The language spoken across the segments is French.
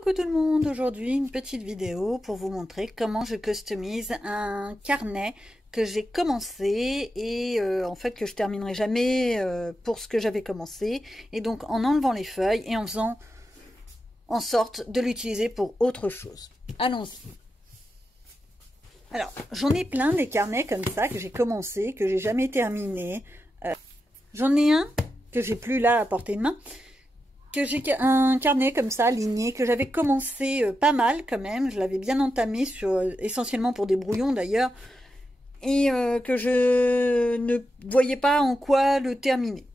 Coucou tout le monde, aujourd'hui une petite vidéo pour vous montrer comment je customise un carnet que j'ai commencé et en fait que je terminerai jamais pour ce que j'avais commencé, et donc en enlevant les feuilles et en faisant en sorte de l'utiliser pour autre chose. Allons-y. Alors j'en ai plein des carnets comme ça que j'ai commencé, que j'ai jamais terminé. J'en ai un que j'ai plus là à portée de main, que j'ai un carnet comme ça, aligné, que j'avais commencé pas mal quand même. Je l'avais bien entamé, essentiellement pour des brouillons d'ailleurs, et que je ne voyais pas en quoi le terminer.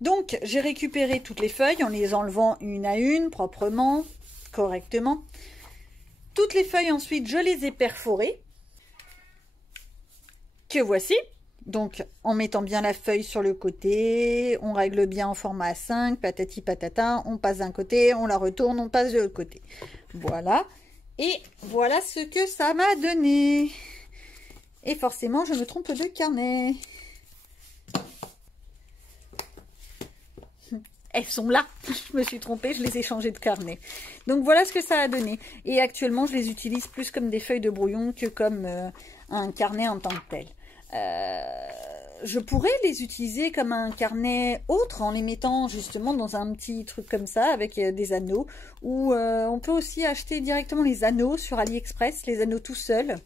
Donc j'ai récupéré toutes les feuilles en les enlevant une à une, proprement, correctement. Toutes les feuilles ensuite, je les ai perforées, que voici. Donc, en mettant bien la feuille sur le côté, on règle bien en format A5, patati patata, on passe d'un côté, on la retourne, on passe de l'autre côté. Voilà. Et voilà ce que ça m'a donné. Et forcément, je me trompe de carnet. Elles sont là. Je me suis trompée, je les ai changées de carnet. Donc, voilà ce que ça a donné. Et actuellement, je les utilise plus comme des feuilles de brouillon que comme un carnet en tant que tel. Je pourrais les utiliser comme un carnet autre en les mettant justement dans un petit truc comme ça avec des anneaux, ou on peut aussi acheter directement les anneaux sur AliExpress, les anneaux tout seuls,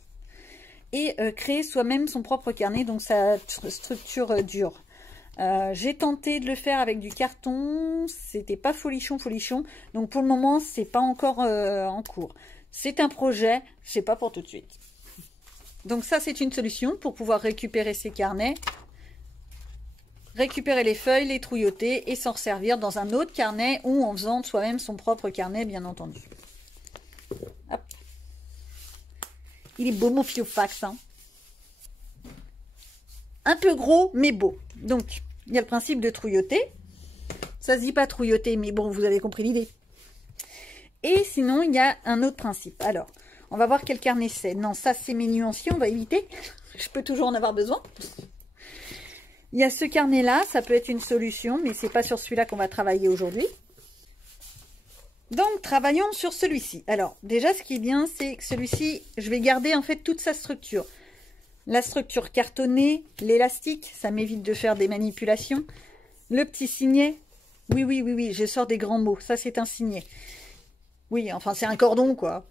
et créer soi-même son propre carnet, donc sa structure dure. J'ai tenté de le faire avec du carton, c'était pas folichon, donc pour le moment c'est pas encore en cours. C'est un projet, c'est pas pour tout de suite. Donc ça, c'est une solution pour pouvoir récupérer ces carnets, récupérer les feuilles, les trouilloter et s'en servir dans un autre carnet ou en faisant soi-même son propre carnet, bien entendu. Hop. Il est beau mon Fiofax, hein. Un peu gros, mais beau. Donc, il y a le principe de trouilloter. Ça se dit pas trouilloter, mais bon, vous avez compris l'idée. Et sinon, il y a un autre principe. Alors, on va voir quel carnet c'est. Non, ça, c'est mes nuanciers, on va éviter. Je peux toujours en avoir besoin. Il y a ce carnet-là, ça peut être une solution, mais c'est pas sur celui-là qu'on va travailler aujourd'hui. Donc, travaillons sur celui-ci. Alors, déjà, ce qui est bien, c'est que celui-ci, je vais garder en fait toute sa structure. La structure cartonnée, l'élastique, ça m'évite de faire des manipulations. Le petit signet, oui, je sors des grands mots, ça c'est un signet. Oui, enfin c'est un cordon quoi.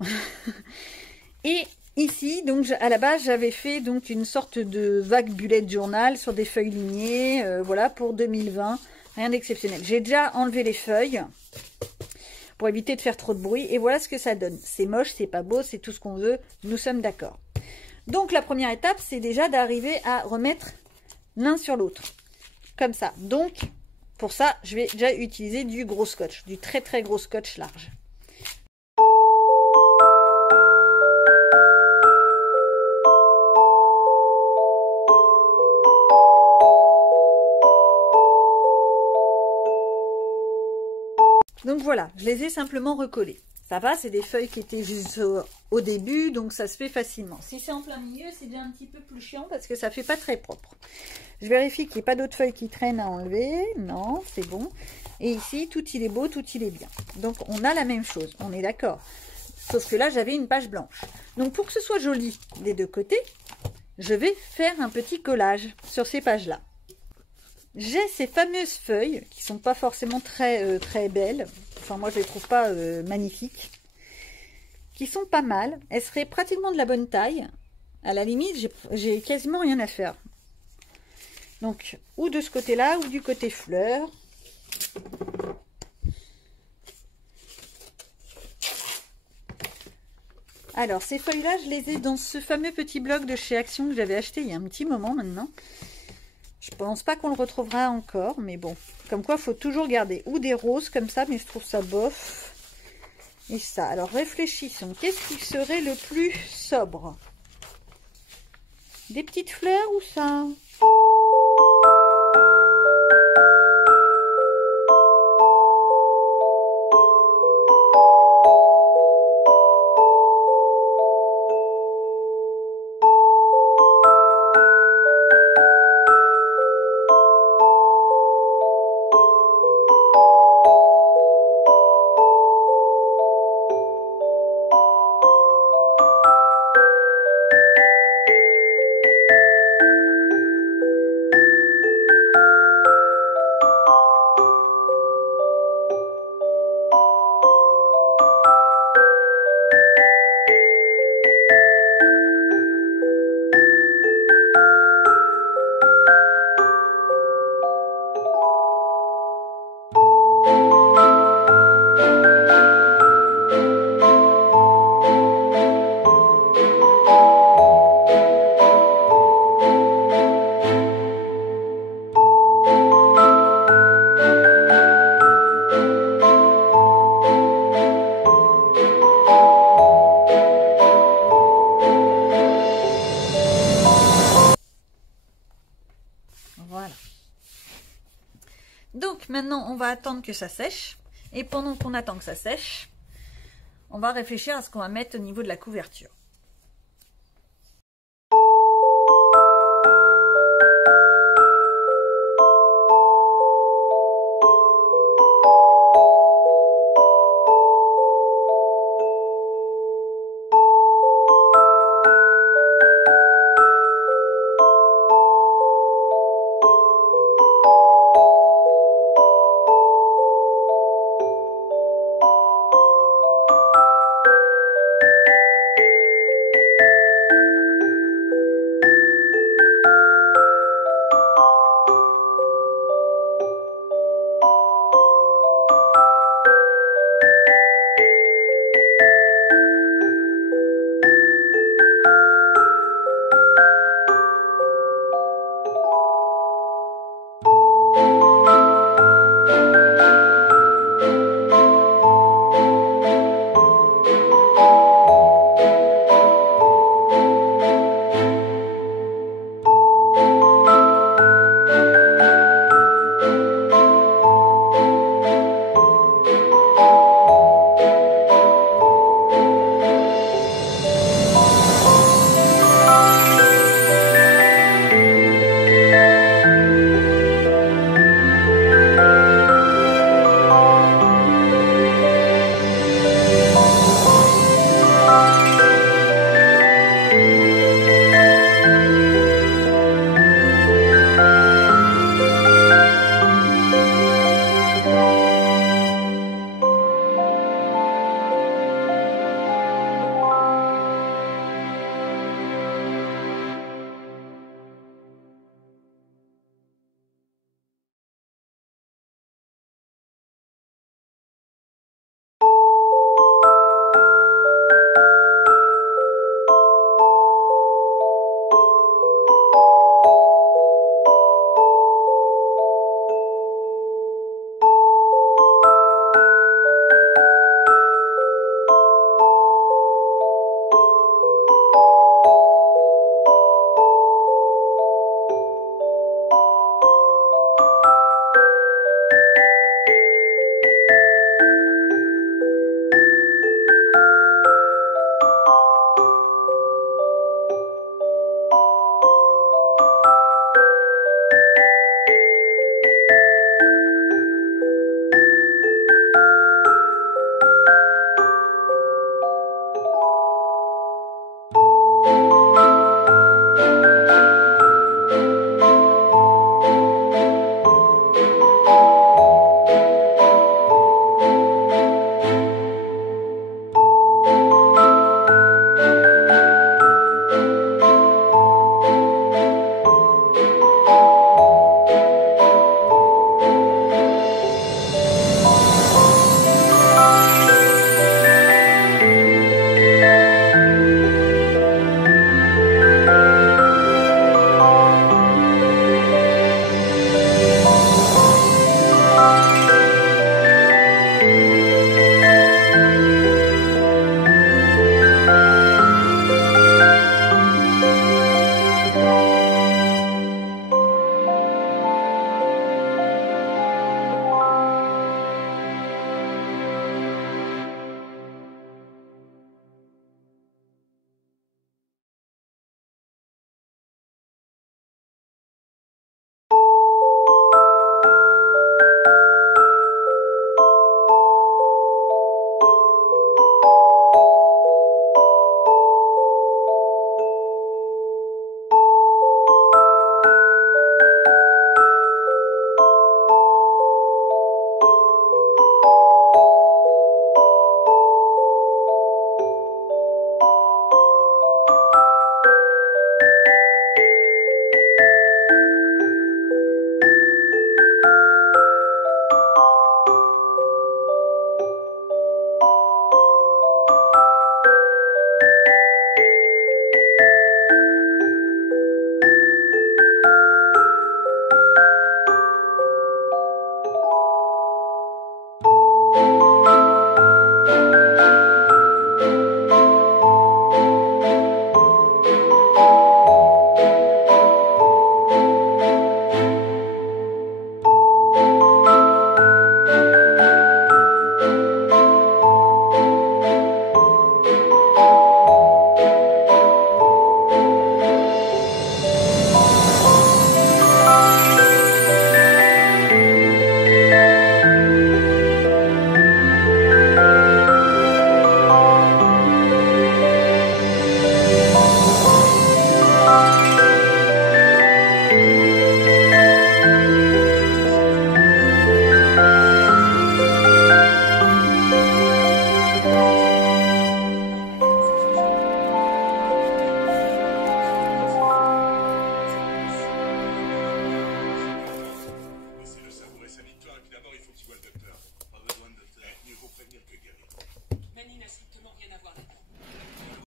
Et ici, donc à la base, j'avais fait donc une sorte de vague bullet journal sur des feuilles lignées, voilà, pour 2020, rien d'exceptionnel. J'ai déjà enlevé les feuilles pour éviter de faire trop de bruit, et voilà ce que ça donne. C'est moche, c'est pas beau, c'est tout ce qu'on veut, nous sommes d'accord. Donc la première étape, c'est déjà d'arriver à remettre l'un sur l'autre, comme ça. Donc, pour ça, je vais déjà utiliser du gros scotch, du très gros scotch large. Donc voilà, je les ai simplement recollés. Ça va, c'est des feuilles qui étaient juste au début, donc ça se fait facilement. Si c'est en plein milieu, c'est déjà un petit peu plus chiant parce que ça fait pas très propre. Je vérifie qu'il n'y ait pas d'autres feuilles qui traînent à enlever. Non, c'est bon. Et ici, tout il est beau, tout il est bien. Donc on a la même chose, on est d'accord. Sauf que là, j'avais une page blanche. Donc pour que ce soit joli des deux côtés, je vais faire un petit collage sur ces pages-là. J'ai ces fameuses feuilles qui sont pas forcément très belles. Enfin, moi, je les trouve pas magnifiques. Qui sont pas mal. Elles seraient pratiquement de la bonne taille. À la limite, j'ai quasiment rien à faire. Donc, ou de ce côté-là, ou du côté fleur. Alors, ces feuilles-là, je les ai dans ce fameux petit bloc de chez Action que j'avais acheté il y a un petit moment maintenant. Je pense pas qu'on le retrouvera encore, mais bon. Comme quoi, il faut toujours garder ou des roses comme ça, mais je trouve ça bof. Et ça, alors réfléchissons. Qu'est-ce qui serait le plus sobre? Des petites fleurs ou ça? va attendre que ça sèche. Et pendant qu'on attend que ça sèche, on va réfléchir à ce qu'on va mettre au niveau de la couverture.